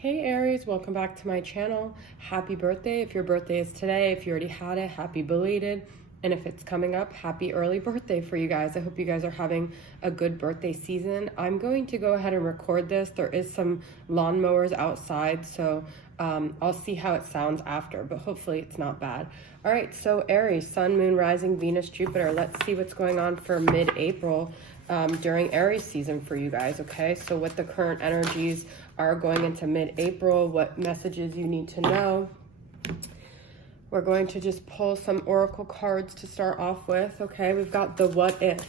Hey Aries, welcome back to my channel. Happy birthday. If your birthday is today, if you already had it, happy belated. And if it's coming up, happy early birthday for you guys. I hope you guys are having a good birthday season. I'm going to go ahead and record this. There is some lawnmowers outside, so I'll see how it sounds after, but hopefully it's not bad. All right, so Aries, Sun, Moon, Rising, Venus, Jupiter. Let's see what's going on for mid-April during Aries season for you guys, okay? So what the current energies are going into mid-April, what messages you need to know. We're going to just pull some oracle cards to start off with, okay? We've got the what if.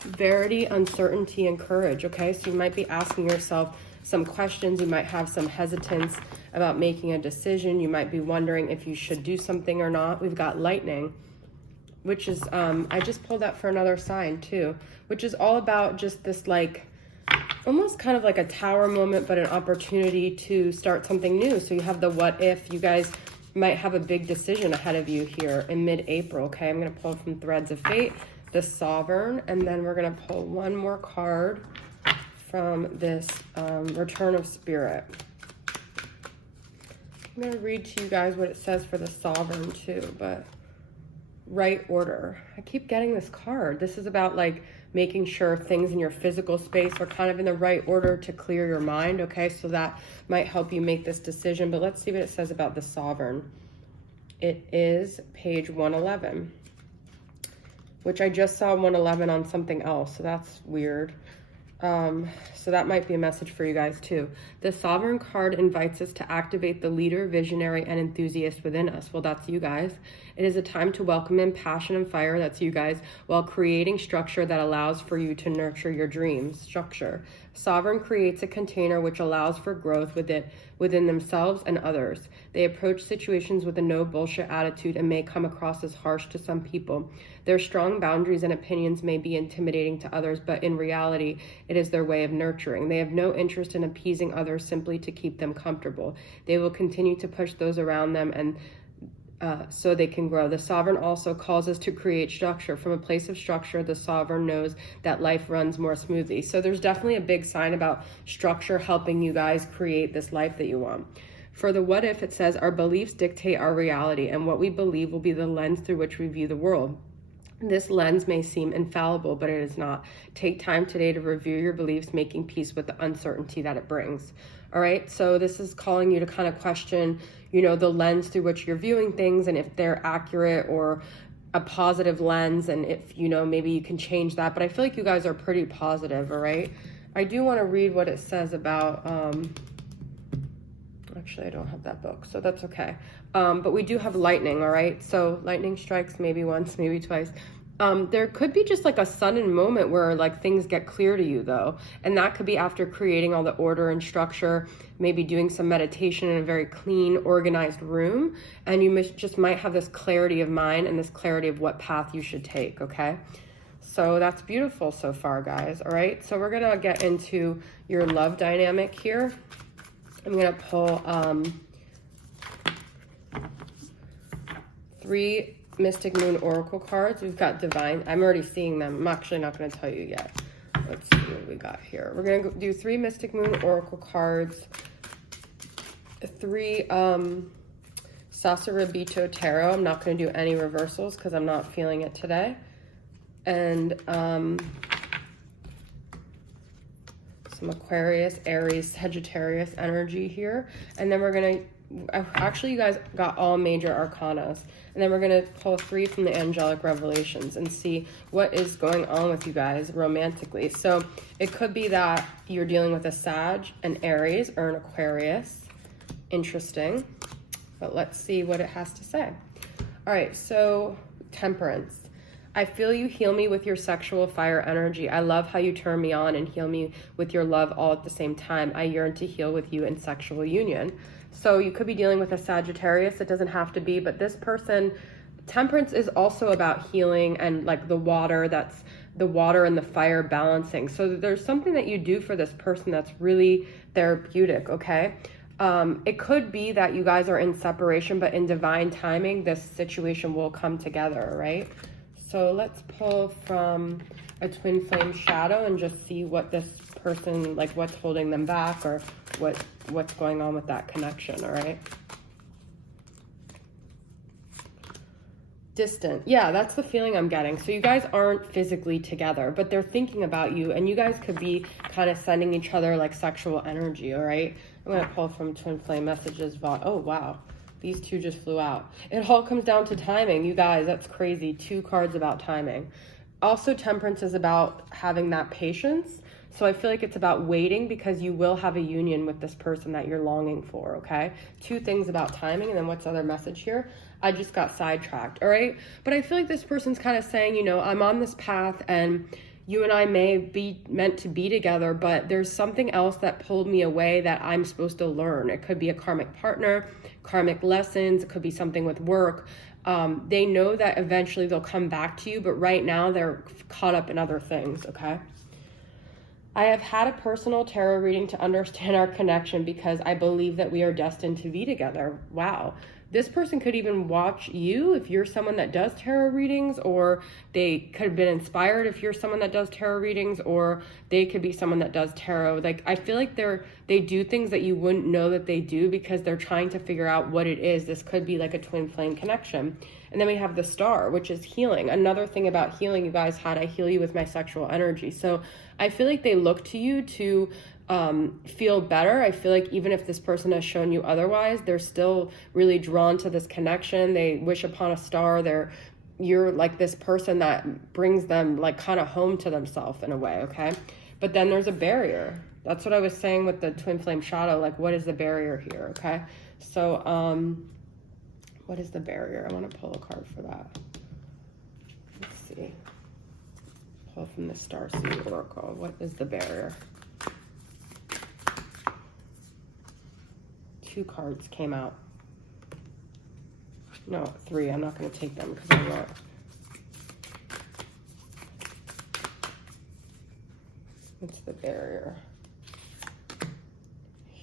Verity, uncertainty, and courage, okay? So you might be asking yourself some questions. You might have some hesitance about making a decision. You might be wondering if you should do something or not. We've got lightning, which is, I just pulled that for another sign too, which is all about just this like, almost kind of like a tower moment, but an opportunity to start something new. So you have the what if. You guys might have a big decision ahead of you here in mid-April, okay? I'm going to pull from Threads of Fate, the Sovereign, and then we're going to pull one more card from this Return of Spirit. I'm going to read to you guys what it says for the Sovereign too, but right order. I keep getting this card. This is about like making sure things in your physical space are kind of in the right order to clear your mind, okay? So that might help you make this decision, but let's see what it says about the Sovereign. It is page 111, which I just saw 111 on something else, so that's weird. So that might be a message for you guys too. The Sovereign card invites us to activate the leader, visionary, and enthusiast within us. Well, that's you guys. It is a time to welcome in passion and fire, that's you guys, while creating structure that allows for you to nurture your dreams. Structure. Sovereign creates a container which allows for growth within themselves and others. They approach situations with a no bullshit attitude and may come across as harsh to some people. Their strong boundaries and opinions may be intimidating to others, but in reality, it is their way of nurturing. They have no interest in appeasing others simply to keep them comfortable. They will continue to push those around them and so they can grow. The Sovereign also calls us to create structure. From a place of structure, the Sovereign knows that life runs more smoothly. So there's definitely a big sign about structure helping you guys create this life that you want. For the what if, it says, our beliefs dictate our reality, and what we believe will be the lens through which we view the world. This lens may seem infallible, but it is not. Take time today to review your beliefs, making peace with the uncertainty that it brings. All right, so this is calling you to kind of question, you know, the lens through which you're viewing things and if they're accurate or a positive lens, and if, you know, maybe you can change that. But I feel like you guys are pretty positive, all right? I do want to read what it says about, actually, I don't have that book, so that's okay. But we do have lightning, all right? So lightning strikes maybe once, maybe twice. There could be just like a sudden moment where like things get clear to you though. And that could be after creating all the order and structure, maybe doing some meditation in a very clean, organized room. And you just might have this clarity of mind and this clarity of what path you should take, okay? So that's beautiful so far, guys, all right? So we're gonna get into your love dynamic here. I'm gonna pull 3 Mystic Moon Oracle cards. We've got Divine. I'm already seeing them. I'm actually not going to tell you yet. Let's see what we got here. We're going to do 3 Mystic Moon Oracle cards, 3 Sasarabito Tarot. I'm not going to do any reversals because I'm not feeling it today. And some Aquarius, Aries, Sagittarius energy here. And then we're going to, actually you guys got all major arcanas, and then we're going to pull 3 from the angelic revelations and see what is going on with you guys romantically. So it could be that you're dealing with a Sag, an Aries, or an Aquarius. Interesting, but let's see what it has to say. All right, so Temperance. I feel you heal me with your sexual fire energy. I love how you turn me on and heal me with your love all at the same time. I yearn to heal with you in sexual union. So you could be dealing with a Sagittarius. It doesn't have to be, but this person, Temperance is also about healing and like the water, that's the water and the fire balancing. So there's something that you do for this person that's really therapeutic, okay? It could be that you guys are in separation, but in divine timing, this situation will come together, right? So let's pull from a twin flame shadow and just see what this person, like what's holding them back, or what's going on with that connection, all right? Distant. Yeah, that's the feeling I'm getting. So you guys aren't physically together, but they're thinking about you, and you guys could be kind of sending each other like sexual energy, all right? I'm going to pull from Twin Flame Messages. Oh, wow. These two just flew out. It all comes down to timing. You guys, that's crazy. 2 cards about timing. Also, Temperance is about having that patience. So I feel like it's about waiting, because you will have a union with this person that you're longing for, okay? 2 things about timing, and then what's the other message here? I just got sidetracked, all right? But I feel like this person's kind of saying, you know, I'm on this path, and you and I may be meant to be together, but there's something else that pulled me away that I'm supposed to learn. It could be a karmic partner, karmic lessons, it could be something with work. They know that eventually they'll come back to you, but right now they're caught up in other things, okay? I have had a personal tarot reading to understand our connection because I believe that we are destined to be together. Wow. This person could even watch you if you're someone that does tarot readings, or they could have been inspired if you're someone that does tarot readings, or they could be someone that does tarot. Like, I feel like they do things that you wouldn't know that they do because they're trying to figure out what it is. This could be like a twin flame connection. And then we have the Star, which is healing. Another thing about healing, you guys had, I heal you with my sexual energy. So I feel like they look to you to feel better. I feel like even if this person has shown you otherwise, they're still really drawn to this connection. They wish upon a star. You're like this person that brings them like kind of home to themselves in a way, okay? But then there's a barrier. That's what I was saying with the twin flame shadow. Like, what is the barrier here, okay? So, what is the barrier? I want to pull a card for that. Let's see. Pull from the Starseed Oracle. What is the barrier? 2 cards came out. No, 3. I'm not going to take them because I want. What's the barrier?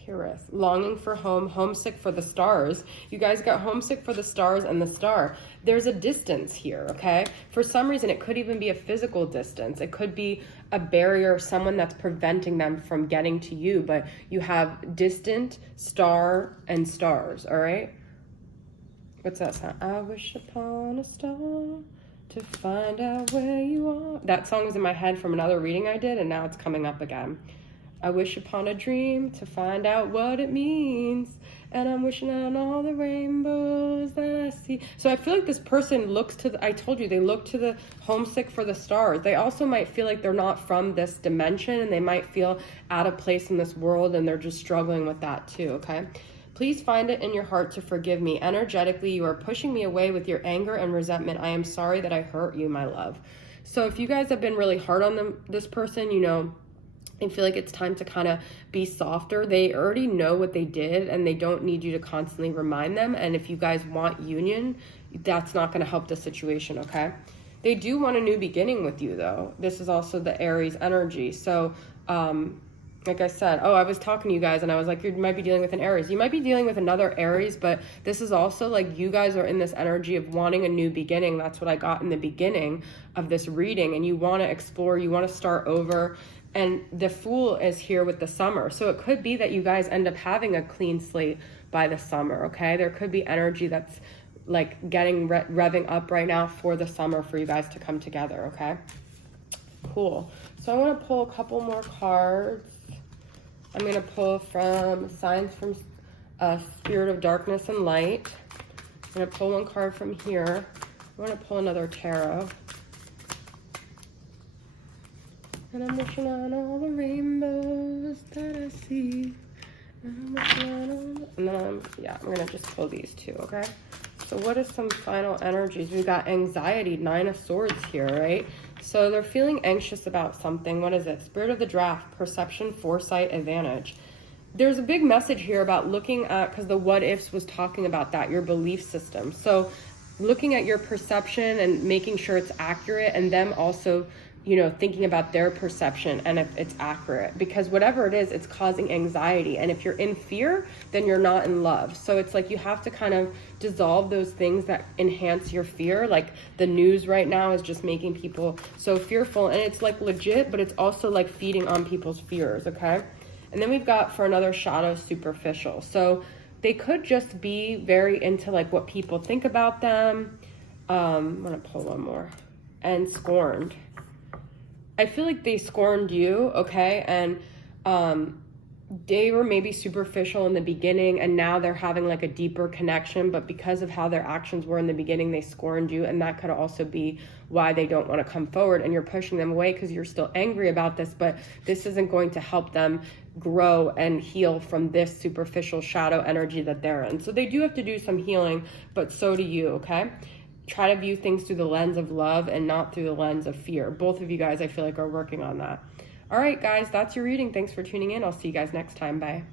Heareth. Longing for home, homesick for the stars. You guys got homesick for the stars and the Star. There's a distance here, okay? For some reason, it could even be a physical distance. It could be a barrier, someone that's preventing them from getting to you, but you have distant, star, and stars, all right? What's that sound? I wish upon a star to find out where you are. That song was in my head from another reading I did, and now it's coming up again. I wish upon a dream to find out what it means. And I'm wishing on all the rainbows that I see. So I feel like this person looks to I told you, they look to the homesick for the stars. They also might feel like they're not from this dimension, and they might feel out of place in this world, and they're just struggling with that too, okay? Please find it in your heart to forgive me. Energetically, you are pushing me away with your anger and resentment. I am sorry that I hurt you, my love. So if you guys have been really hard on this person, you know, I feel like it's time to kind of be softer. They already know what they did, and they don't need you to constantly remind them. And if you guys want union, that's not going to help the situation, okay? They do want a new beginning with you, though. This is also the Aries energy. So, like I said, I was talking to you guys, and I was like, you might be dealing with an Aries. You might be dealing with another Aries, but this is also like you guys are in this energy of wanting a new beginning. That's what I got in the beginning of this reading. And you want to explore, you want to start over. And the Fool is here with the summer. So it could be that you guys end up having a clean slate by the summer, okay? There could be energy that's like getting revving up right now for the summer for you guys to come together, okay? Cool. So I want to pull a couple more cards. I'm going to pull from Signs from Spirit of Darkness and Light. I'm going to pull one card from here. I want to pull another tarot. And I'm wishing on all the rainbows that I see. And I'm wishing on all the... And then I'm going to just pull these 2, okay? So what is some final energies? We've got anxiety, 9 of Swords here, right? So they're feeling anxious about something. What is it? Spirit of the Draft, perception, foresight, advantage. There's a big message here about looking at, because the what ifs was talking about that, your belief system. So looking at your perception and making sure it's accurate, and them also you know, thinking about their perception and if it's accurate, because whatever it is, it's causing anxiety. And if you're in fear, then you're not in love. So it's like you have to kind of dissolve those things that enhance your fear. Like the news right now is just making people so fearful, and it's like legit, but it's also like feeding on people's fears. Okay. And then we've got for another shadow, superficial. So they could just be very into like what people think about them. I'm gonna pull one more. And scorned. I feel like they scorned you, okay? And they were maybe superficial in the beginning, and now they're having like a deeper connection, but because of how their actions were in the beginning, they scorned you, and that could also be why they don't want to come forward, and you're pushing them away because you're still angry about this, but this isn't going to help them grow and heal from this superficial shadow energy that they're in. So they do have to do some healing, but so do you, okay? Try to view things through the lens of love and not through the lens of fear. Both of you guys, I feel like, are working on that. All right, guys, that's your reading. Thanks for tuning in. I'll see you guys next time. Bye.